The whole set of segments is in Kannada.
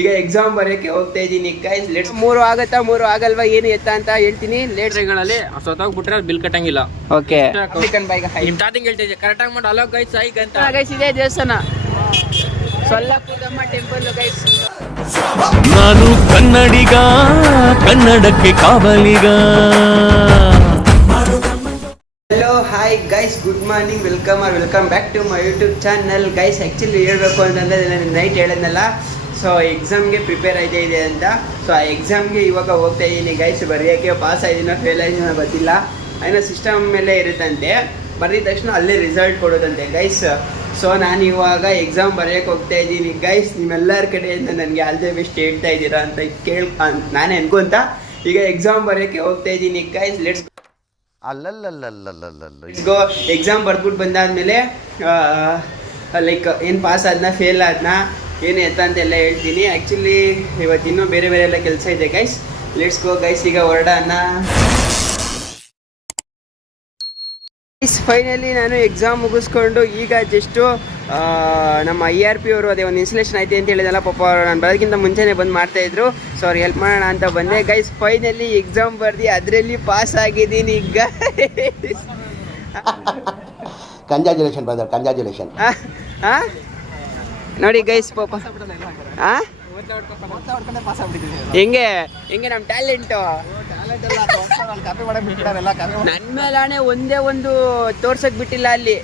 ಈಗ ಎಕ್ಸಾಮ್ ಬರೆಯಕ್ಕೆ ಹೋಗ್ತಾ ಇದ್ದೀನಿ ಗೈಸ್. ಲೆಟ್ಸ್ 3 ಆಗುತ್ತಾ 3 ಆಗಲ್ವಾ ಏನು ಎತ್ತ ಅಂತ ಹೇಳ್ತೀನಿ. ಲೇಟ್ಸ್ಗಳಲ್ಲಿ ಸೊತ್ತಾಗ್ಬಿಟ್ರೆ ಬಿಲ್ ಕಟ್ಟಂಗಿಲ್ಲ. ಓಕೆ ನಿಮ್ ತಾತಿಂಗ್ ಹೇಳ್ತಿದ್ದೆ ಕರೆಕ್ಟ್ ಆಗಿ ಮಾಡಿ ಅಲೋ ಗೈಸ್ ಐಕ್ ಅಂತ. ಗೈಸ್ ಇದೇ ದೇವಸ್ಥಾನ ಸೊಲ್ಲಪುರಮ್ಮ ಟೆಂಪಲ್ ಗೈಸ್. ನಾನು ಕನ್ನಡಿಗ, ಕನ್ನಡಕ್ಕೆ ಕಾವಲಿಗ. Hello hi guys, good morning, welcome back to my YouTube channel guys. Actually ಹೇಳ್ಬೇಕು ಅಂತಂದರೆ ನಾನು ನೈಟ್ ಹೇಳಿದ್ನಲ್ಲ, ಸೊ ಎಕ್ಸಾಮ್ಗೆ ಪ್ರಿಪೇರ್ ಇದೆ ಅಂತ. ಸೊ ಆ ಎಕ್ಸಾಮ್ಗೆ ಇವಾಗ ಹೋಗ್ತಾ ಇದ್ದೀನಿ ಗೈಸ್. ಬರೆಯೋಕ್ಕೆ ಪಾಸ್ ಆಗಿದ್ದೀನೋ ಫೇಲ್ ಆಗಿದ್ದೀನೋ ಗೊತ್ತಿಲ್ಲ. ಏನೋ ಸಿಸ್ಟಮ್ ಮೇಲೆ ಇರುತ್ತಂತೆ, ಬರೆದ ತಕ್ಷಣ ಅಲ್ಲೇ ರಿಸಲ್ಟ್ ಕೊಡೋದಂತೆ ಗೈಸ್. ಸೊ ನಾನು ಇವಾಗ ಎಕ್ಸಾಮ್ ಬರೆಯೋಕ್ಕೆ ಹೋಗ್ತಾ ಇದ್ದೀನಿ ಗೈಸ್. ನಿಮ್ಮೆಲ್ಲರ ಕಡೆಯಿಂದ ನನಗೆ ಆಲ್ ದಿ ಬೆಸ್ಟ್ ಹೇಳ್ತಾ ಇದ್ದೀರಾ ಅಂತ ನಾನೇ ಅನ್ಕೊಂತ ಈಗ ಎಕ್ಸಾಮ್ ಬರೆಯೋಕ್ಕೆ ಹೋಗ್ತಾ ಇದ್ದೀನಿ ಗೈಸ್. Let's go. ಎಕ್ಸಾಮ್ ಬರ್ದ್ಬಿಟ್ಟು ಬಂದಾದ್ಮೇಲೆ ಲೈಕ್ ಏನು ಪಾಸ್ ಆದ್ನ ಫೇಲ್ ಆದ್ನ ಏನು ಎತ್ತ ಅಂತೆಲ್ಲ ಹೇಳ್ತೀನಿ. ಆ್ಯಕ್ಚುಲಿ ಇವತ್ತು ಇನ್ನೂ ಬೇರೆ ಎಲ್ಲ ಕೆಲಸ ಇದೆ ಗೈಸ್. ಲೆಟ್ಸ್ ಗೋ ಗೈಸ್, ಈಗ ಹೊರಡೋಣ. ಫೈನಲಿ ನಾನು ಎಕ್ಸಾಮ್ ಮುಗಿಸ್ಕೊಂಡು ಈಗ ಜಸ್ಟು ನಮ್ಮ IRP ಅವರು ಅದೇ ಒಂದು ಇನ್ಸ್ಟಲೇಷನ್ ಐತೆ ಅಂತ ಹೇಳಿದಲ್ಲ, ಪಾಪ ಅವರು ನಾನು ಬರೋದಕ್ಕಿಂತ ಮುಂಚೆನೇ ಬಂದು ಮಾಡ್ತಾಯಿದ್ರು. ಸೊ ಅವ್ರಿಗೆ ಹೆಲ್ಪ್ ಮಾಡೋಣ ಅಂತ ಬಂದೆ ಗೈಸ್. ಫೈನಲಿ ಎಕ್ಸಾಮ್ ಬರ್ದು ಅದರಲ್ಲಿ ಪಾಸ್ ಆಗಿದ್ದೀನಿ ಈಗ. Congratulation brother, congratulation. ನೋಡಿ ಗೈಸ್, ಪಾಪ ಹೆಂಗೆ ನಮ್ಮ ಟ್ಯಾಲೆಂಟು ನನ್ನ ಮೇಲಾನೆ ಒಂದೇ ಒಂದು ತೋರ್ಸಕ್ ಬಿಟ್ಟಿಲ್ಲ. ಅಲ್ಲಿ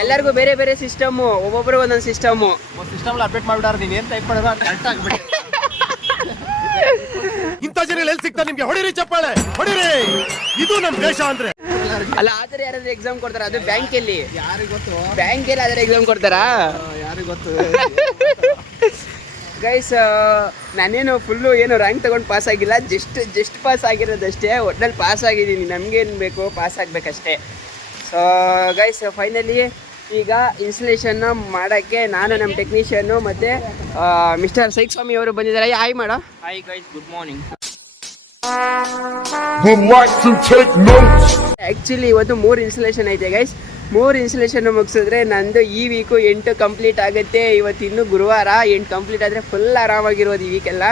ಎಲ್ಲರಿಗೂ ಬೇರೆ ಬೇರೆ ಸಿಸ್ಟಮು, ಒಬ್ಬೊಬ್ರು ಒಂದೊಂದು ಸಿಸ್ಟಮು ಅಪ್ಡೇಟ್ ಮಾಡ್ಬಿಟ್ಟಾರ. ನೀವೇನ್ ಟೈಪ್ ಮಾಡೋದು ಕರೆಕ್ಟ್ ಆಗ್ಬಿಡಿ. ಇಂಥ ಜನ ಎಲ್ಲಿ ಸಿಗ್ತಾರೆ ನಿಮ್ಗೆ? ಹೊಡಿರಿ ಚಪ್ಪಾಳೆ, ಹೊಡಿರಿ. ಇದು ನಮ್ಮ ದೇಶ ಅಂದ್ರೆ ಅಲ್ಲ. ಆದ್ರೆ ಯಾರಾದ್ರೂ ಎಕ್ಸಾಮ್ ಕೊಡ್ತಾರ? ಅದು ಬ್ಯಾಂಕಲ್ಲಿ. ಯಾರಿಗೆ ಗೊತ್ತು? ಬ್ಯಾಂಕಲ್ಲಿ ಆದ್ರೆ ಎಕ್ಸಾಮ್ ಕೊಡ್ತಾರಾ? ಯಾರಿಗೆ ಗೊತ್ತು ಗೈಸ್. ನಾನೇನು ಫುಲ್ಲು ಏನು ರ್ಯಾಂಕ್ ತಗೊಂಡು ಪಾಸ್ ಆಗಿಲ್ಲ, ಜಸ್ಟ್ ಪಾಸ್ ಆಗಿರೋದಷ್ಟೇ. ಒಟ್ನಲ್ಲಿ ಪಾಸ್ ಆಗಿದ್ದೀನಿ. ನಮಗೇನು ಬೇಕು, ಪಾಸ್ ಆಗಬೇಕಷ್ಟೇ. ಸೊ ಗೈಸ್, ಫೈನಲಿ ಈಗ ಇನ್ಸ್ಟಲೇಷನ್ನ ಮಾಡೋಕ್ಕೆ ನಾನು, ನಮ್ಮ ಟೆಕ್ನಿಷಿಯನ್ನು ಮತ್ತು ಮಿಸ್ಟರ್ ಸೈಕ್ ಸ್ವಾಮಿ ಅವರು ಬಂದಿದ್ದಾರೆ. ಹಾಯ್ ಮಾಡೋ. Hi guys, good morning. Actually ಇವತ್ತು 3 ಇನ್ಸ್ಟಲೇಷನ್ ಐತೆ ಗೈಸ್. 3 ಇನ್ಸ್ಟಲೇಷನ್ ಮುಗಿಸಿದ್ರೆ ನಂದು ಈ ವೀಕು 8 ಕಂಪ್ಲೀಟ್ ಆಗುತ್ತೆ. ಇವತ್ತು ಇನ್ನೂ ಗುರುವಾರ, 8 ಕಂಪ್ಲೀಟ್ ಆದರೆ ಫುಲ್ ಆರಾಮಾಗಿರೋದು ಈ ವೀಕೆಲ್ಲ.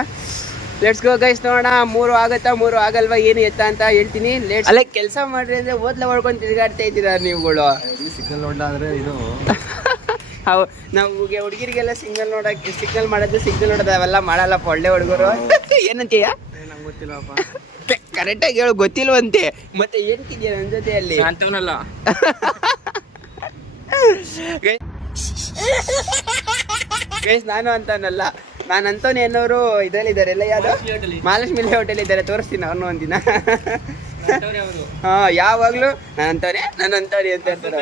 ಲೆಟ್ಸ್ ಗೋ ಗೈಸ್, ನೋಡೋಣ 3 ಆಗುತ್ತಾ 3 ಆಗಲ್ವಾ ಏನು ಎತ್ತ ಅಂತ ಹೇಳ್ತೀನಿ. ಅಲ್ಲ, ಕೆಲಸ ಮಾಡ್ರಿ ಅಂದರೆ ಓದ್ಲ ಹೊಡ್ಕೊಂಡು ತಿರುಗಾಡ್ತಾ ಇದ್ದೀರಾ ನೀವುಗಳು. ಸಿಗ್ನಲ್ ನೋಡಾದ್ರೆ ಇದು ಹೌದು, ನಾವು ಹುಡುಗಿರಿಗೆಲ್ಲ ಸಿಗ್ನಲ್ ಮಾಡೋದು, ಸಿಗ್ನಲ್ ನೋಡೋದು ಅವೆಲ್ಲ ಮಾಡಲ್ಲಪ್ಪ ಒಳ್ಳೆ ಹುಡುಗರು. ಏನಂತೀಯ? ನಂಗೆ ಗೊತ್ತಿಲ್ಲಪ್ಪ. ಕರೆಕ್ಟಾಗಿ ಹೇಳು, ಗೊತ್ತಿಲ್ವಂತೆ. ಮತ್ತೆ ಹೇಳ್ತಿದ್ಯಾ ನನ್ನ ಜೊತೆ ಅಲ್ಲಿ? ಅಂತವನಲ್ಲ. ಗೈಸ್, ನಾನು ಅಂತನಲ್ಲ, ನಾನು ಅಂತವನೇ ಅನ್ನೋರು ಇದರಲ್ಲಿದ್ದಾರೆ. ಎಲ್ಲ ಯಾವುದು? ಮಹಾಲಕ್ಷ್ಮಿ ಹೋಟೆಲ್ ಇದ್ದಾರೆ, ತೋರಿಸ್ತೀನಿ ಅವ್ರನ್ನೂ ಒಂದಿನ. ಹಾಂ, ಯಾವಾಗಲೂ ನಾನು ಅಂತವನೇ ಅಂತ ಇರ್ತಾರೆ.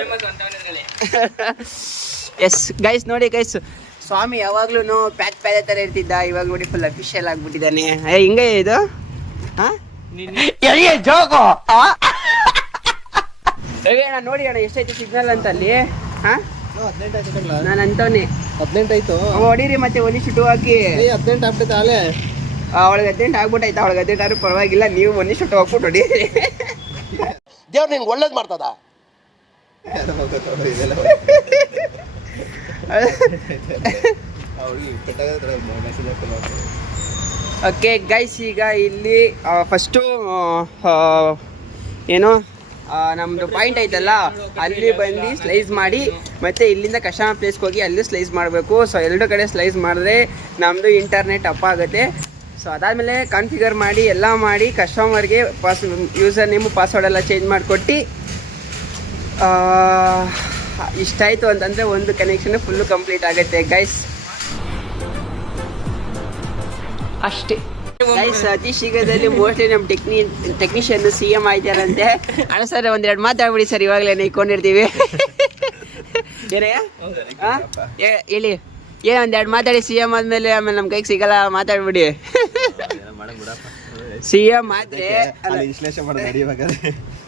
ಎಸ್ ಗೈಸ್, ನೋಡಿ ಗೈಸ್, ಸ್ವಾಮಿ ಯಾವಾಗ್ಲೂ ಪ್ಯಾಚ್ ಥರ ಇರ್ತಿದ್ದ. ಇವಾಗ ನೋಡಿ ಫುಲ್ ಅಫಿಷಿಯಲ್ ಆಗ್ಬಿಟ್ಟಿದ್ದಾನೆ. ಹಿಂಗೆ ಇದು ನೋಡಿ ಅಣ್ಣ ಎಷ್ಟೈತಿ ಸಿಗ್ನಲ್ ಅಂತ ಅಲ್ಲಿ. ನಾನು ಅಂತವನೇ 18 ಆಯ್ತು. ಹೊಡೀರಿ ಮತ್ತೆ ಒಂದು ಶುಟು ಹಾಕಿ. 18 ಆಗ್ಬಿಟ್ಟೈತೆ ಆಲೆ. ಅವಳಿಗೆ 18 ಆಗ್ಬಿಟ್ಟಾಯ್ತು. ಅವಳಿಗೆ 18 ಆದ್ರೂ ಪರವಾಗಿಲ್ಲ, ನೀವು ಒಂದು ಶುಟು ಹಾಕ್ಬಿಟ್ಟು ಹೊಡೀರಿ. ದೇವ್ರು ನಿಂಗೆ ಒಳ್ಳೇದು ಮಾಡ್ತದ. ಓಕೆ ಗೈಸ್, ಈಗ ಇಲ್ಲಿ ಫಸ್ಟು ಏನು ನಮ್ಮದು ಪಾಯಿಂಟ್ ಐತಲ್ಲ, ಅಲ್ಲಿ ಬಂದು ಸ್ಲೈಸ್ ಮಾಡಿ ಮತ್ತೆ ಇಲ್ಲಿಂದ ಕಸ್ಟಮರ್ ಪ್ಲೇಸ್ಗೆ ಹೋಗಿ ಅಲ್ಲಿ ಸ್ಲೈಸ್ ಮಾಡಬೇಕು. ಸೊ 2 ಕಡೆ ಸ್ಲೈಸ್ ಮಾಡಿದ್ರೆ ನಮ್ಮದು ಇಂಟರ್ನೆಟ್ ಅಪ್ ಆಗುತ್ತೆ. ಸೊ ಅದಾದಮೇಲೆ ಕಾನ್ಫಿಗರ್ ಮಾಡಿ ಎಲ್ಲ ಮಾಡಿ ಕಸ್ಟಮರ್ಗೆ ಯೂಸರ್ ನೇಮು ಪಾಸ್ವರ್ಡ್ ಎಲ್ಲ ಚೇಂಜ್ ಮಾಡಿಕೊಟ್ಟು ಇಷ್ಟಾಯಿತು ಅಂತಂದರೆ ಒಂದು ಕನೆಕ್ಷನ್ ಫುಲ್ಲು ಕಂಪ್ಲೀಟ್ ಆಗುತ್ತೆ ಗೈಸ್. ಅಷ್ಟೇ ಗೈಸ್. ಅತಿ ಶೀಘ್ರದಲ್ಲಿ ಮೋಸ್ಟ್ಲಿ ನಮ್ಮ ಟೆಕ್ನಿಷಿಯನ್ CM ಆಯ್ತಾರಂತೆ. ಅಣ್ಣ ಸರ್, 1-2 ಮಾತಾಡ್ಬಿಡಿ ಸರ್, ಇವಾಗಲೇ ಇಟ್ಕೊಂಡಿರ್ತೀವಿ. ಏನೇ ಹೇಳಿ, 1-2 ಮಾತಾಡಿ. CM ಆದಮೇಲೆ ಆಮೇಲೆ ನಮ್ಮ ಕೈಗೆ ಸಿಗಲ್ಲ, ಮಾತಾಡ್ಬಿಡಿ. CM ಆದ್ರೆ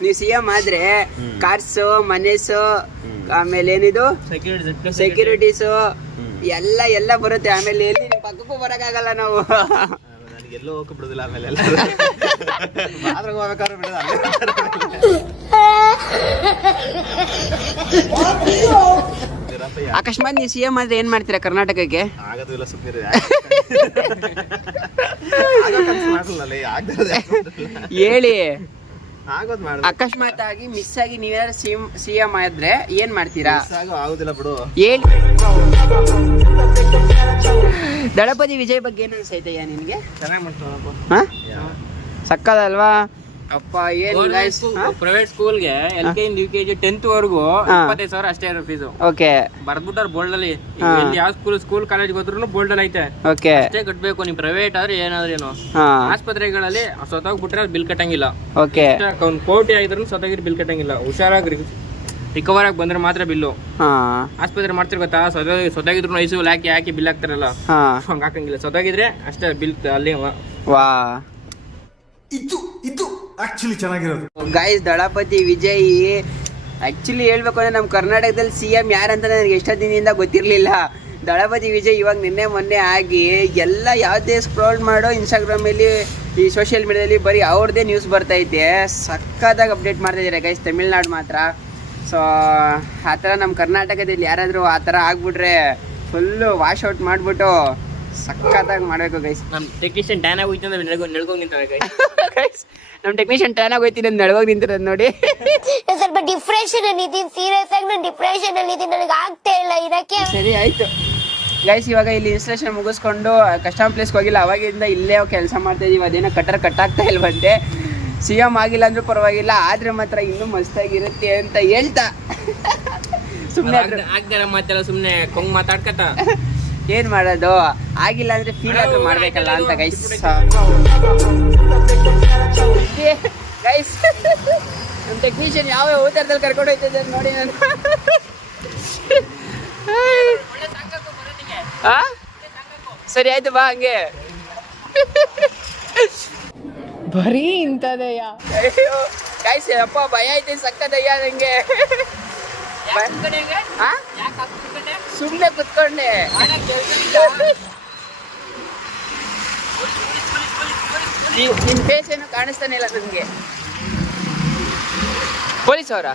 ನೀವು CM ಆದ್ರೆ ಕಾರ್ಸು, ಮನೇಸು, ಆಮೇಲೆ ಏನಿದು ಸೆಕ್ಯೂರಿಟೀಸು ಎಲ್ಲ ಬರುತ್ತೆ. ಆಮೇಲೆ ಎಲ್ಲಿ ನಿಮ್ಮ ಪಕ್ಕಕ್ಕೂ ಬರೋಕ್ಕಾಗಲ್ಲ ನಾವು. ಎಲ್ಲೋ ಹೋಗಕ್ಕೆ ಬಿಡೋದಿಲ್ಲ. ಆಮೇಲೆ ಹೋಗ್ಬೇಕಾದ್ರೆ ಬಿಡೋದು. ಅಕಸ್ಮಾತ್ ನೀವು CM ಆದ್ರೆ ಏನ್ ಮಾಡ್ತೀರಾ ಕರ್ನಾಟಕಕ್ಕೆ? ಆಗೋದಿಲ್ಲ ಸುಮ್ಮನೆ ಹೇಳಿ. ಆಗೋದು ಮಾಡ ಅಕಸ್ಮಾತ್ ಆಗಿ ಮಿಸ್ ಆಗಿ ನೀವೇನಾದ್ರು CM ಆದ್ರೆ ಏನ್ ಮಾಡ್ತೀರಾ? ಆಗೋದಿಲ್ಲ ಬಿಡು. ಹೇಳಿ. ದಳಪತಿ ವಿಜಯ್ ಬಗ್ಗೆ ಏನು ಅನ್ಸೈತಯ್ಯ ನಿನ್ಗೆ? ಚೆನ್ನಾಗಿ ಮಾಡ್ತಾನಪ್ಪ. ಸಕ್ಕದಲ್ವಾ? ಅಪ್ಪ ಏನ್ ಪ್ರೈವೇಟ್ ಸ್ಕೂಲ್ಗೆ LKG ಇಂದ UKG 10th ವರೆಗೂ 25,000 ಅಷ್ಟೇ ಇರೋ ಫೀಸು. ಓಕೆ. ಬರ್ದ್ಬಿಟ್ಟಾರ ಬೋಲ್ಡ್ ಅಲ್ಲಿ. ಯಾವ ಸ್ಕೂಲ್ ಕಾಲೇಜ್ ಹೋದ್ರು ಬೋಲ್ಡ್ ಅಲ್ಲಿ ಐತೆ. ಓಕೆ. ಅಷ್ಟೇ ಕಟ್ಬೇಕು. ನೀವು ಪ್ರೈವೇಟ್ ಆದ್ರೆ ಏನಾದ್ರೂ ಏನು ಆಸ್ಪತ್ರೆಗಳಲ್ಲಿ ಸ್ವತಃ ಬಿಲ್ ಕಟ್ಟಂಗಿಲ್ಲ. ಓಕೆ. ಒಂದ್ ಕೋಟಿ ಆಗಿದ್ರು ಸ್ವತಃ ಬಿಲ್ ಕಟ್ಟಂಗಿಲ್ಲ. ಹುಷಾರಾಗಿ ರಿಕವರ್ ಆಗಿ ಬಂದ್ರೆ ಮಾತ್ರ ಬಿಲ್ಲು. ಆಸ್ಪತ್ರೆ ಮಾಡ್ತಿರ್ ಗೊತ್ತಾ? ಸ್ವತಃಗಿದ್ರು ICU ಹಾಕಿ ಬಿಲ್ ಹಾಕ್ತಾರಲ್ಲ, ಹಂಗ ಹಾಕಂಗಿಲ್ಲ. ಸ್ವತಃಗಿದ್ರೆ ಅಷ್ಟೇ ಬಿಲ್ ಅಲ್ಲಿ. ವಾ, ಇದು ಆಕ್ಚುಲಿ ಚೆನ್ನಾಗಿರೋದು. ಗೈಸ್, ದಳಪತಿ ವಿಜಯ್ ಆಕ್ಚುಲಿ ಹೇಳ್ಬೇಕು ಅಂದ್ರೆ ನಮ್ಮ ಕರ್ನಾಟಕದಲ್ಲಿ CM ಯಾರಂತ ನನಗೆ ಎಷ್ಟೋ ದಿನದಿಂದ ಗೊತ್ತಿರಲಿಲ್ಲ. ದಳಪತಿ ವಿಜಯ್ ಇವಾಗ ನಿನ್ನೆ ಮೊನ್ನೆ ಆಗಿ ಎಲ್ಲ ಯಾವುದೇ ಸ್ಕ್ರೋಲ್ ಮಾಡೋ ಇನ್ಸ್ಟಾಗ್ರಾಮಲ್ಲಿ ಈ ಸೋಷಿಯಲ್ ಮೀಡಿಯಾದಲ್ಲಿ ಬರೀ ಅವ್ರದ್ದೇ ನ್ಯೂಸ್ ಬರ್ತೈತೆ. ಸಕ್ಕತ್ತಾಗಿ ಅಪ್ಡೇಟ್ ಮಾಡ್ತಾ ಇದ್ದಾರೆ ಗೈಸ್, ತಮಿಳ್ನಾಡು ಮಾತ್ರ. ಸೊ ಆ ಥರ ನಮ್ಮ ಕರ್ನಾಟಕದಲ್ಲಿ ಯಾರಾದರೂ ಆ ಥರ ಆಗ್ಬಿಟ್ರೆ ಫುಲ್ಲು ವಾಶ್ ಔಟ್ ಮಾಡಿಬಿಟ್ಟು ಸಕ್ಕತ್ತಾಗಿ ಮಾಡಬೇಕು ಗೈಸ್. ನಮ್ಮ ಟೆಕ್ನಿಷಿಯನ್ ಟ್ಯಾನ್ ಆಗೋಯ್ತು ಅಂದ್ರೆ ನಡ್ಕೊಂಡು ನಿಂತಾರೆ ಗೈಸ್. ನಮ್ಮ ಟೆಕ್ನಿಷಿಯನ್ ಟ್ಯಾನ್ ಆಗೋಯ್ತೀನಿ ಅಂತ ನಡ್ವಾಗಿ ನಿಂತಿರೋದು ನೋಡಿ. ಸ್ವಲ್ಪ ಡಿಪ್ರೆಷನ್ ಅಲ್ಲಿ ಇದೀನಿ, ಸೀರಿಯಸ್ ಆಗಿ ನಾನು ಡಿಪ್ರೆಷನ್ ಅಲ್ಲಿ ಇದೀನಿ, ನನಗೆ ಆಗ್ತಾ ಇಲ್ಲ ಇರಕ್ಕೆ. ಸರಿ ಆಯ್ತು ಗೈಸ್, ಇವಾಗ ಇಲ್ಲಿ ಇನ್ಸ್ಟಾಲೇಷನ್ ಮುಗಿಸ್ಕೊಂಡು ಕಸ್ಟಮರ್ ಪ್ಲೇಸ್ಗೆ ಹೋಗಿಲ್ಲ, ಅವಾಗಿಂದ ಇಲ್ಲೇ ಕೆಲಸ ಮಾಡ್ತಾ ಇದೀವಿ. ಅದೇನೋ ಕಟ್ಟಾಗ್ತಾ ಇಲ್ವಂತೆ. CM ಆಗಿಲ್ಲ ಅಂದ್ರೂ ಪರವಾಗಿಲ್ಲ, ಆದ್ರೆ ಮಾತ್ರ ಇನ್ನೂ ಮಸ್ತಾಗಿರುತ್ತೆ ಅಂತ ಹೇಳ್ತಾ ಸುಮ್ಮನೆ ಆಗ್ತಾರ ಮಾತೆಲ್ಲ ಸುಮ್ಮನೆ ಕೊಂಗ್ ಮಾತಾಡ್ಕತ ಏನ್ ಮಾಡೋದು, ಆಗಿಲ್ಲ ಅಂದ್ರೆ ಫೀಲ್ ಆದ್ರೂ ಮಾಡ್ಬೇಕಲ್ಲ ಅಂತ ಗೈಸ್. ಗೈಸ್, ನಮ್ಮ ಟೆಕ್ನಿಷಿಯನ್ ಯಾವ ಅವತಾರದಲ್ಲಿ ಕರ್ಕೊಂಡು ಹೋಗ್ತಿದ್ದಾರೆ ನೋಡಿ ನಾನು. ಸರಿ ಆಯ್ತು ಬಾ, ಹಂಗೆ ಬರೀ ಇಂಥದಯ್ಯ. ಅಯ್ಯೋ ಗೈಸ್, ಅಪ್ಪ ಭಯ ಐತೆ ಸಕ್ಕದಯ್ಯ ನಂಗೆ. ಸುಮ್ಮನೆ ಕುತ್ಕೊಂಡೆ. ನಿಮ್ ಫೇಸ್ ಏನು ಕಾಣಿಸ್ತಾನೆ ಇಲ್ಲ ನನಗೆ. ಪೊಲೀಸ್ ಅವರ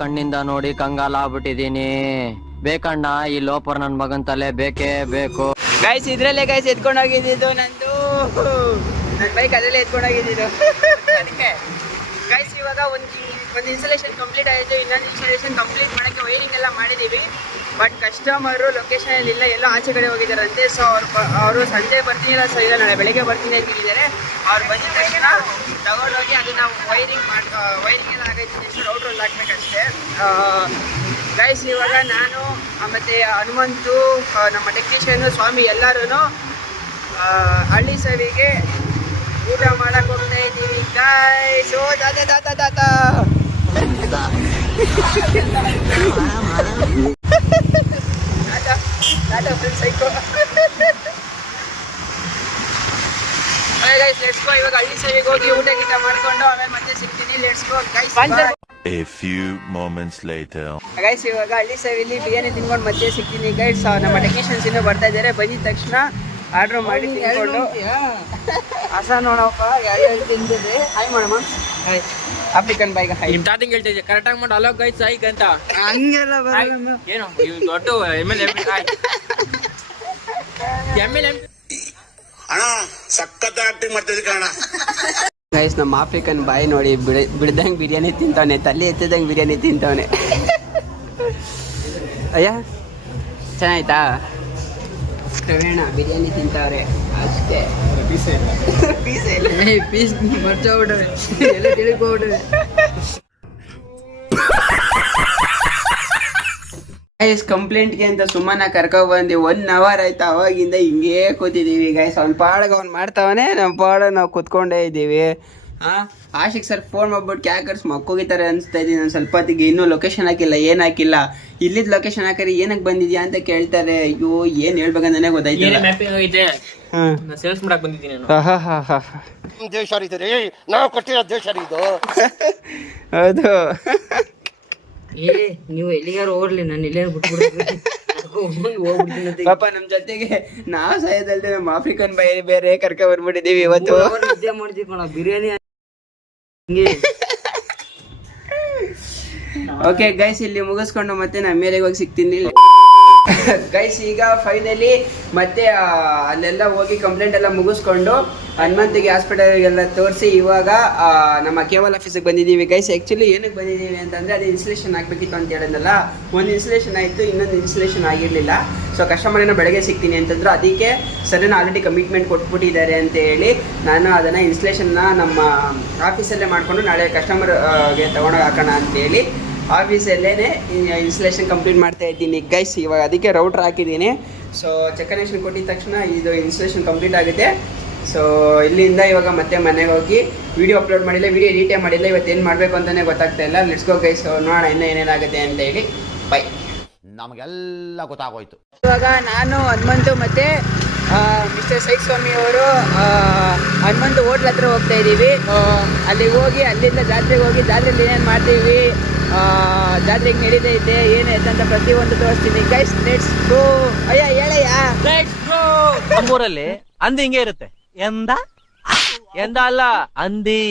ಕಣ್ಣಿಂದ ನೋಡಿ ಕಂಗಾಲಾಗ್ಬಿಟ್ಟಿದೀನಿ. ಬೇಕಣ್ಣ ಈ ಲೋಪರ್ ನನ್ ಮಗನ್ ತಲೆ ಬೇಕೇ ಬೇಕು. ಗೈಸ್, ಇದ್ರಲ್ಲೇ ಗೈಸ್ ಎತ್ಕೊಂಡು ಹೋಗಿದ್ದು ನಂದು, ನನ್ನ ಬೈಕ್ ಅದರಲ್ಲೇ ಎತ್ಕೊಂಡು ಹೋಗಿದ್ದು ಗೈಸ್. ಇವಾಗ ಒಂದು ಇನ್ಸ್ಟಾಲೇಷನ್ ಕಂಪ್ಲೀಟ್ ಆಯಿತು. ಇನ್ನೊಂದು ಇನ್ಸ್ಟಾಲೇಷನ್ ಕಂಪ್ಲೀಟ್ ಮಾಡೋಕ್ಕೆ ವೈರಿಂಗ್ ಎಲ್ಲ ಮಾಡಿದ್ದೀವಿ. ಬಟ್ ಕಸ್ಟಮರು ಲೊಕೇಶನಲ್ಲಿ ಇಲ್ಲ, ಎಲ್ಲೋ ಆಚೆ ಕಡೆ ಹೋಗಿದ್ದಾರಂತೆ. ಸೊ ಅವರು ಸಂಜೆ ಬರ್ತೀನಿಲ್ಲ, ಸೊ ಇಲ್ಲ ನಾಳೆ ಬೆಳಗ್ಗೆ ಬರ್ತೀನಿ ಅಂತ ಹೇಳಿದ್ದಾರೆ. ಅವ್ರು ಬಂದಿದ ತಕ್ಷಣ ತಗೊಂಡೋಗಿ ಅದನ್ನ ವೈರಿಂಗ್ ಎಲ್ಲ ಆಗೈತೆ, ನೆಕ್ಸ್ಟ್ ರೌಟ್ರಲ್ಲಿ ಹಾಕ್ಬೇಕಷ್ಟೇ ಗೈಸ್. ಇವಾಗ ನಾನು ಮತ್ತು ಹನುಮಂತು, ನಮ್ಮ ಟೆಕ್ನಿಷಿಯನ್ನು, ಸ್ವಾಮಿ ಎಲ್ಲರೂ ಹಳ್ಳಿ ಸವಿಗೆ ಊಟ ಮಾಡಕ್ಕೆ ಹೋಗ್ತಾ ಇದ್ದೀವಿ ಗೈಸ್. ಓ ತಾತ ಫುಲ್ ಸೈಕೋ. ಗೈಸ್, ಲೆಟ್ಸ್ ಗೋ. ಇವಾಗ ಹಳ್ಳಿ ಸವಿಗೆ ಹೋಗಿ ಊಟ ಗೀಟ ಮಾಡ್ಕೊಂಡು ಆಮೇಲೆ ಮತ್ತೆ ಸಿಗ್ತೀನಿ. Let's go guys. A few moments later. Guys, ಇವಾಗ ಹಳ್ಳಿ ಸವಿಲಿ ಬಿರಿಯಾನಿ ತಿನ್ಕೊಂಡು ಮತ್ತೆ ಸಿಗ್ತೀನಿ ಗೈಸ್. ನಮ್ಮ ಟೆಕ್ನಿಷಿಯನ್ಸ್ ಇನ್ನೂ ಬರ್ತಾ ಇದ್ದಾರೆ. ಬಂದಿದ ತಕ್ಷಣ ಆರ್ಡ್ರ್ ಮಾಡಿ ತಿನ್ಕೊಂಡು ಹಸ ನೋಡಪ್ಪ ಯಾರು ತಿಂದಿದೆ. ಹಾಯ್ ಮಾಡಮ್ಮ. ಆಫ್ರಿಕನ್ ಬೈಗ ಹಾಯ್. ನಿಮ್ ತಾತಿಂಗ್ ಹೇಳ್ತಿದ್ದೆ ಕರೆಕ್ಟಾಗಿ ಮಾಡಿ ಅಲೋ ಗೈಸ್ ಆಯ್ಕ್ ಅಂತ. ಹಂಗೆಲ್ಲ ಏನು ದೊಡ್ಡ MLA ಅಣ್ಣ ಸಖತ್ ಆಕ್ಟಿಂಗ್ ಮಾಡ್ತಿದ್ದೆ ಕಣ. ಗೈಸ್, ನಮ್ಮ ಆಫ್ರಿಕನ್ ಬಾಯ್ ನೋಡಿ ಬಿಡ್ದಂಗೆ ಬಿರಿಯಾನಿ ತಿಂತವನೆ, ತಲೆ ಎತ್ತಿದಂಗೆ ಬಿರಿಯಾನಿ ತಿಂತವನೆ. ಅಯ್ಯ ಚೆನ್ನಾಯ್ತಾ? ಪ್ರವೀಣ ಬಿರಿಯಾನಿ ತಿಂತವ್ರೆ ಅಷ್ಟೇ. ಪೀಸ್ ಮರ್ತೋಗ್ಬಿಟ್ರೆ ಎಲ್ಲ ತಿಳ್ಕೊಬಿಟ್ರೆ. ಗೈಸ್, ಕಂಪ್ಲೇಂಟ್ಗೆ ಅಂತ ಸುಮ್ಮನ ಕರ್ಕೊಬಂದು 1 hour ಆಯ್ತು. ಅವಾಗಿಂದ ಹಿಂಗೇ ಕೂತಿದ್ದೀವಿ ಗೈಸ್. ಅವ್ನ ಪಾಡಿಗೆ ಅವ್ನು ಮಾಡ್ತಾವನೆ, ನಮ್ಮ ಪಾಡ ನಾವು ಕೂತ್ಕೊಂಡೇ ಇದ್ದೀವಿ. ಆಶಿಕ್ ಸರ್ ಫೋನ್ ಮಾಡ್ಬಿಟ್ಟು ಕ್ಯಾಕರ್ಸ್ ಮಕ್ಕೋಗಿತಾರೆ ಅನಿಸ್ತಾ ಇದ್ದೀನಿ. ನಾನು ಸ್ವಲ್ಪ ಹೊತ್ತಿಗೆ ಇನ್ನೂ ಲೊಕೇಶನ್ ಹಾಕಿಲ್ಲ, ಏನು ಹಾಕಿಲ್ಲ. ಇಲ್ಲಿದ್ದು ಲೊಕೇಶನ್ ಹಾಕಿರಿ ಏನಕ್ಕೆ ಬಂದಿದ್ಯಾ ಅಂತ ಕೇಳ್ತಾರೆ. ಅಯ್ಯೋ ಏನು ಹೇಳ್ಬೇಕಂತಾನೆ ಗೊತ್ತಾಯ್ತು. ಸೇಲ್ಸ್ ಮಾಡಕ್ ಬಂದಿದ್ದೀನಿ ದೇಶ ನಾವು ಕೊಟ್ಟಿರೋ ದೇಶ ಇದು. ಹೌದು. ನೀವು ಎಲ್ಲಿಗಾರು ಹೋಗ್ಲಿ, ನಾನು ಇಲ್ಲೇ ಬಿಟ್ಬಿಡ್ತೀನಿ. ಪಾಪ ನಮ್ಮ ಜೊತೆಗೆ ನಾವು ಸಾಯೋದಲ್ದೆ ನಮ್ಮ ಆಫ್ರಿಕನ್ ಬೇರೆ ಕರ್ಕೊಂಡ್ ಬಂದ್ಬಿಟ್ಟಿದೀವಿ ಇವತ್ತು. ನಿದ್ದೆ ಮಾಡ್ತೀವಿ ಕಣ ಬಿರಿಯಾನಿ. ಓಕೆ ಗೈಸ್, ಇಲ್ಲಿ ಮುಗಿಸ್ಕೊಂಡು ಮತ್ತೆ ನಾನು ಮೇಲೆಗೆ ಹೋಗಿ ಸಿಗ್ತೀನಿ. ಗೈಸ್ ಈಗ ಫೈನಲಿ ಮತ್ತೆ ಅಲ್ಲೆಲ್ಲ ಹೋಗಿ ಕಂಪ್ಲೇಂಟ್ ಎಲ್ಲ ಮುಗಿಸ್ಕೊಂಡು ಹನುಮಂತಿಗೆ ಹಾಸ್ಪಿಟಲ್ಗೆಲ್ಲ ತೋರಿಸಿ ಇವಾಗ ನಮ್ಮ ಕೇಬಲ್ ಆಫೀಸಿಗೆ ಬಂದಿದ್ದೀವಿ. ಗೈಸ್ ಆ್ಯಕ್ಚುಲಿ ಏನಕ್ಕೆ ಬಂದಿದ್ದೀವಿ ಅಂತಂದರೆ ಅದು ಇನ್ಸ್ಟಲೇಷನ್ ಆಗಬೇಕಿತ್ತು ಅಂತ ಹೇಳಿದ್ನಲ್ಲ, ಒಂದು ಇನ್ಸ್ಟಲೇಷನ್ ಆಯಿತು, ಇನ್ನೊಂದು ಇನ್ಸ್ಟಲೇಷನ್ ಆಗಿರಲಿಲ್ಲ. ಸೊ ಕಸ್ಟಮರ್ನ ಬೆಳಗ್ಗೆ ಸಿಗ್ತೀನಿ ಅಂತಂದ್ರು. ಅದಕ್ಕೆ ಸಡನ್ ಆಲ್ರೆಡಿ ಕಮಿಟ್ಮೆಂಟ್ ಕೊಟ್ಬಿಟ್ಟಿದ್ದಾರೆ ಅಂತ ಹೇಳಿ ನಾನು ಅದನ್ನು ಇನ್ಸ್ಟಲೇಷನ್ನ ನಮ್ಮ ಆಫೀಸಲ್ಲೇ ಮಾಡಿಕೊಂಡು ನಾಳೆ ಕಸ್ಟಮರ್ಗೆ ತೊಗೊಂಡೋಗಿ ಹಾಕೋಣ ಅಂತೇಳಿ ಆಫೀಸಲ್ಲೇ ಇನ್ಸ್ಟಲೇಷನ್ ಕಂಪ್ಲೀಟ್ ಮಾಡ್ತಾ ಇದ್ದೀನಿ ಗೈಸ್. ಇವಾಗ ಅದಕ್ಕೆ ರೌಟ್ರ್ ಹಾಕಿದ್ದೀನಿ. ಸೊ ಚೆಕ್ ಕನೆಕ್ಷನ್ ಕೊಟ್ಟಿದ ತಕ್ಷಣ ಇದು ಇನ್ಸ್ಟಲೇಷನ್ ಕಂಪ್ಲೀಟ್ ಆಗುತ್ತೆ. ಸೊ ಇಲ್ಲಿಂದ ಇವಾಗ ಮತ್ತೆ ಮನೆಗೆ ಹೋಗಿ ವಿಡಿಯೋ ಅಪ್ಲೋಡ್ ಮಾಡಿಲ್ಲ, ವಿಡಿಯೋ ಎಡಿಟೇ ಮಾಡಿಲ್ಲ. ಇವತ್ತು ಏನು ಮಾಡಬೇಕು ಅಂತಲೇ ಗೊತ್ತಾಗ್ತಾ ಇಲ್ಲ. ಲೆಟ್ಸ್ ಗೋ ಗೈಸ್, ನೋಡೋಣ ಇನ್ನೂ ಏನೇನಾಗುತ್ತೆ ಅಂತ ಹೇಳಿ. ಬೈ. ನಮಗೆಲ್ಲ ಗೊತ್ತಾಗೋಯ್ತು. ಇವಾಗ ನಾನು ಹನುಮಂತು ಮತ್ತು ಮಿಸ್ಟರ್ ಸೈಕ್ ಸ್ವಾಮಿ ಅವರು ಹನುಮಂತು ಹೋಟ್ಲ್ ಹತ್ರ ಹೋಗ್ತಾ ಇದ್ದೀವಿ. ಅಲ್ಲಿಗೆ ಹೋಗಿ ಅಲ್ಲಿಂದ ಜಾತ್ರೆಗೆ ಹೋಗಿ ಜಾತ್ರೆಯಲ್ಲಿ ಏನೇನು ಮಾಡ್ತೀವಿ, ಜಾತ್ರೆಗೆ ನಡೀತೈತೆ ಏನಾಯ್ತು ಅಂತ ಪ್ರತಿಯೊಂದು ತೋರಿಸ್ತೀನಿ ಗೈಸ್. ಲೆಟ್ಸ್ ಗೋ. ಅಯ್ಯ ಹೇಳಯ್ಯ. ನಮ್ಮೂರಲ್ಲಿ ಅಂದಿ ಹಿಂಗೆ ಇರುತ್ತೆ. ಎಂದ ಅಲ್ಲ ಅಂದಿ.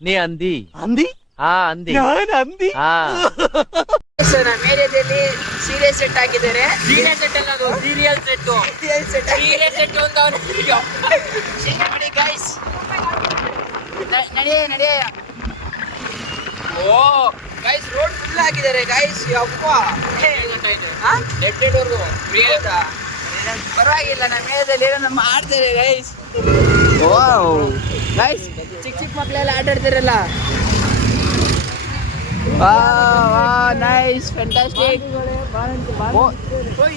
ನೀ ಅಂದಿ ಹಾ ಅಂದಿ ಹಾ. ನಮ್ಮ ಏರಿಯಾದಲ್ಲಿ ಸೀರಿಯಲ್ ಸೆಟ್ ಹಾಕಿದ್ದಾರೆ. ಸೀರಿಯಲ್ ಸೆಟ್ ಅಲ್ಲ, ಅದು ಸೀರಿಯಲ್ ಸೆಟ್. ಸೀರಿಯಲ್ ಸೆಟ್ ಅಂತ ನೋಡಿ ಗೈಸ್, ನಡಿಯ. ಓ ಗೈಸ್, ರೋಡ್ ಫುಲ್ ಆಗಿದ್ದಾರೆ ಗೈಸ್. ಅಪ್ಪ ಪರವಾಗಿಲ್ಲ, ನಮ್ಮ ಏರಿಯಾದಲ್ಲಿ ಏನೋ ನಮ್ಮ ಆಡ್ತಾರೆ ಗೈಸ್. ಗೈಸ್ ಚಿಕ್ಕ ಮಕ್ಕಳೆಲ್ಲ ಆಟ ಆಡ್ತಾರಲ್ಲ. Nice, fantastic.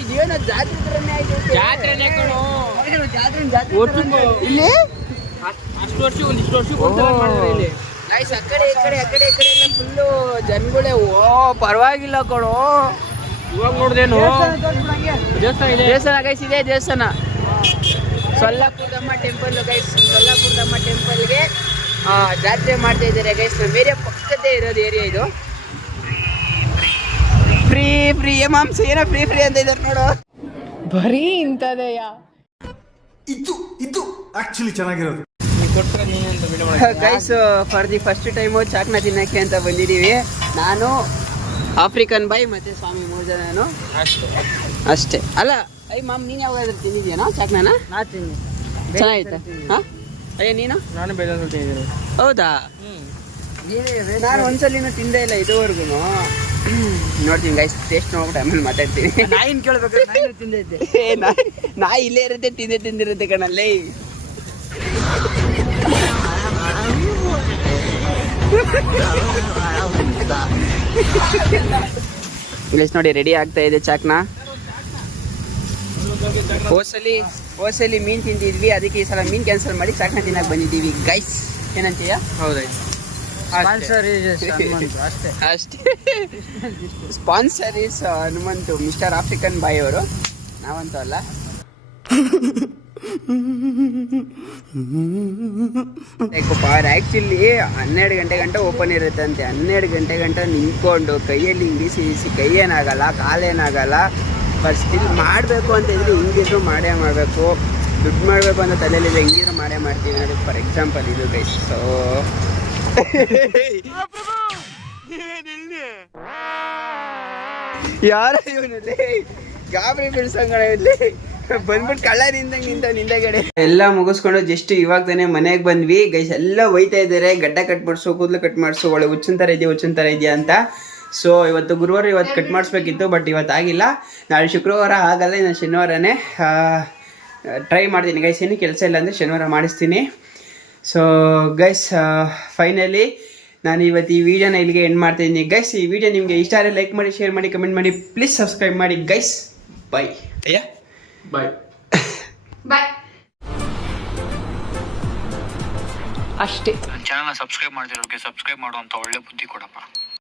ಇದೇನೋ ಜಾತ್ರೆ ಥರನೇ ಆಯ್ತು. ಜಾತ್ರೆನೇ ಕಣೋ. ಇಲ್ಲಿ ಅಷ್ಟು ವರ್ಷ ಒಂದಿಷ್ಟು ವರ್ಷ ಮಾಡಿದ್ರೆ ಇಲ್ಲಿ ಗೈಸ್ ಆ ಕಡೆ ಈ ಕಡೆ ಎಲ್ಲ ಫುಲ್ಲು ಜನಗಳೇ. ಓ ಪರವಾಗಿಲ್ಲ ಕಣೋ. ಇವಾಗ ನೋಡ್ದೇನು ದೇವಸ್ಥಾನ ಇದೆ. ದೇವಸ್ಥಾನ ಗೈಸ್, ಇದೆ ದೇವಸ್ಥಾನ. ಸೊಲ್ಲಾಪುರದಮ್ಮ ಟೆಂಪಲ್ ಗೈಸ್. ಸೊಲ್ಲಾಪುರದಮ್ಮ ಟೆಂಪಲ್ಗೆ ಜಾತ್ರೆ ಮಾಡ್ತಾ ಇದ್ದಾರೆ ಗೈಸ್. ನಮ್ಮ ಏರಿಯಾ ಪಕ್ಕದೇ ಇರೋದು ಏರಿಯಾ ಇದು. ಫ್ರೀ ಮಾಂಸ ಏನೋ ಫ್ರೀ ಅಂತ ಇದ್ದಾರೆ ನೋಡು. ಬರೀ ಇಂಥದೆಯಾ ಇದು ಆಕ್ಚುಲಿ ಚೆನ್ನಾಗಿರೋದು. Guys for the first time ಚಾಕ್ನ ತಿನ್ನಕ್ಕೆ ಅಂತ ಬಂದಿದ್ದೀವಿ. ನಾನು ಆಫ್ರಿಕನ್ ಬಾಯ್ ಮತ್ತೆ ಸ್ವಾಮಿ 3 ಜನನು ಅಷ್ಟೇ. ಅಲ್ಲ ಮಾಮ್, ನೀನು ಯಾವಾಗಾದ್ರೂ ತಿಂದಿದ್ಯಾನೋ ಚಾಕ್ನ? ನಾ ತಿಂದಿ. ಚೆನ್ನಾಗಿತ್ತು. ಹಾಂ ಅಯ್ಯ ನೀನು? ನಾನು ಬೇಜಾರು ತಿಂದಿದ್ದೀನಿ. ಹೌದಾ? ನಾನು ಒಂದ್ಸಲಿನೂ ತಿಂದೇ ಇಲ್ಲ ಇದುವರೆಗೂ. ನೋಡ್ತೀನಿ ಗೈಸ್, ಟೇಸ್ಟ್ ನೋಡ್ಬಿಟ್ಟು ಆಮೇಲೆ ಮಾತಾಡ್ತೀನಿ. ನಾಯಿನ್ ಕೇಳ್ಬೇಕು, ನಾಯಿನ ತಿಂದಿದ್ದೆ. ನಾ ಇಲ್ಲೇ ಇರುತ್ತೆ, ತಿಂದಿರುತ್ತೆ ಕಣಲ್ಲೇ. ಗೈಸ್ ನೋಡಿ, ರೆಡಿ ಆಗ್ತಾ ಇದೆ ಚಾಕ್ನ. ಹೋಸಲಿ ಮೀನು ತಿಂದಿದ್ವಿ, ಅದಕ್ಕೆ ಈ ಸಲ ಮೀನು ಕ್ಯಾನ್ಸಲ್ ಮಾಡಿ ಚಾಕ್ನ ತಿನ್ನಕ್ಕೆ ಬಂದಿದ್ದೀವಿ ಗೈಸ್. ಏನಂತೀಯ? ಹೌದಾಯ್ತು. ಅಷ್ಟೇ. Sponsor is Hanumanthu, mister African boy ಅವರು, ನಾವಂತೂ ಅಲ್ಲ. ಆ್ಯಕ್ಚುಲಿ 12 ಗಂಟೆ ಗಂಟ ಓಪನ್ ಇರುತ್ತೆ ಅಂತೆ. 12 ಗಂಟೆ ಗಂಟ ನಿಂತ್ಕೊಂಡು ಕೈಯಲ್ಲಿ ಇರಿಸಿ ಕೈಯೇನಾಗಲ್ಲ, ಕಾಲೇನಾಗಲ್ಲ. ಬಟ್ ಸ್ಟಿಲ್ ಮಾಡಬೇಕು ಅಂತ ಇದ್ರೆ ಹಿಂಗಿದ್ರು ಮಾಡಬೇಕು. ದುಡ್ಡು ಮಾಡಬೇಕು ಅಂತ ತಲೆಯಲ್ಲಿದೆ, ಹೆಂಗಿದ್ರು ಮಾಡ್ತೀವಿ ಅನ್ನೋದು ಫಾರ್ ಎಕ್ಸಾಂಪಲ್ ಇದು ಗೈಸ್. ಸೊ ಯಾರ ಇವನಲ್ಲಿ ಗಾಬರಿ ಬಿಡ್ಸಂಗಣ ಇಲ್ಲಿ ಬಂದ್ಬಿಟ್ಟು ಕಳ್ಳ ನಿಂದಗಡೆ ಎಲ್ಲ ಮುಗಿಸ್ಕೊಂಡು ಜಸ್ಟ್ ಇವಾಗ ತಾನೇ ಮನೆಗೆ ಬಂದ್ವಿ ಗೈಸ್. ಎಲ್ಲ ಒಯ್ತಾ ಇದ್ದಾರೆ, ಗಡ್ಡ ಕಟ್ ಮಾಡಿಸು, ಕೂದಲು ಕಟ್ ಮಾಡಿಸು, ಒಳ್ಳೆ ಹುಚ್ಚಿನ ಥರ ಇದೆಯಾ ಅಂತ. ಸೊ ಇವತ್ತು ಗುರುವಾರ, ಇವತ್ತು ಕಟ್ ಮಾಡಿಸ್ಬೇಕಿತ್ತು, ಬಟ್ ಇವತ್ತು ಆಗಿಲ್ಲ. ನಾಳೆ ಶುಕ್ರವಾರ ಆಗಲ್ಲ, ಇನ್ನು ಶನಿವಾರನೇ ಟ್ರೈ ಮಾಡ್ತೀನಿ ಗೈಸ್. ಏನು ಕೆಲಸ ಇಲ್ಲ ಅಂದರೆ ಶನಿವಾರ ಮಾಡಿಸ್ತೀನಿ. ಸೊ ಗೈಸ್ ಫೈನಲಿ ನಾನು ಇವತ್ತು ಈ ವಿಡಿಯೋನ ಇಲ್ಲಿಗೆ ಎಂಡ್ ಮಾಡ್ತಾಯಿದ್ದೀನಿ ಗೈಸ್. ಈ ವಿಡಿಯೋ ನಿಮಗೆ ಇಷ್ಟ ಆದರೆ ಲೈಕ್ ಮಾಡಿ, ಶೇರ್ ಮಾಡಿ, ಕಮೆಂಟ್ ಮಾಡಿ, ಪ್ಲೀಸ್ ಸಬ್ಸ್ಕ್ರೈಬ್ ಮಾಡಿ ಗೈಸ್. ಬಾಯ್. ಅಯ್ಯ ಬಾಯ್. ಅಷ್ಟೇ. ಚಾನಲ್ನ ಸಬ್ಸ್ಕ್ರೈಬ್ ಮಾಡ್ತಿರೋರಿಗೆ ಸಬ್ಸ್ಕ್ರೈಬ್ ಮಾಡುವಂಥ ಒಳ್ಳೆ ಬುದ್ಧಿ ಕೊಡಪ್ಪ.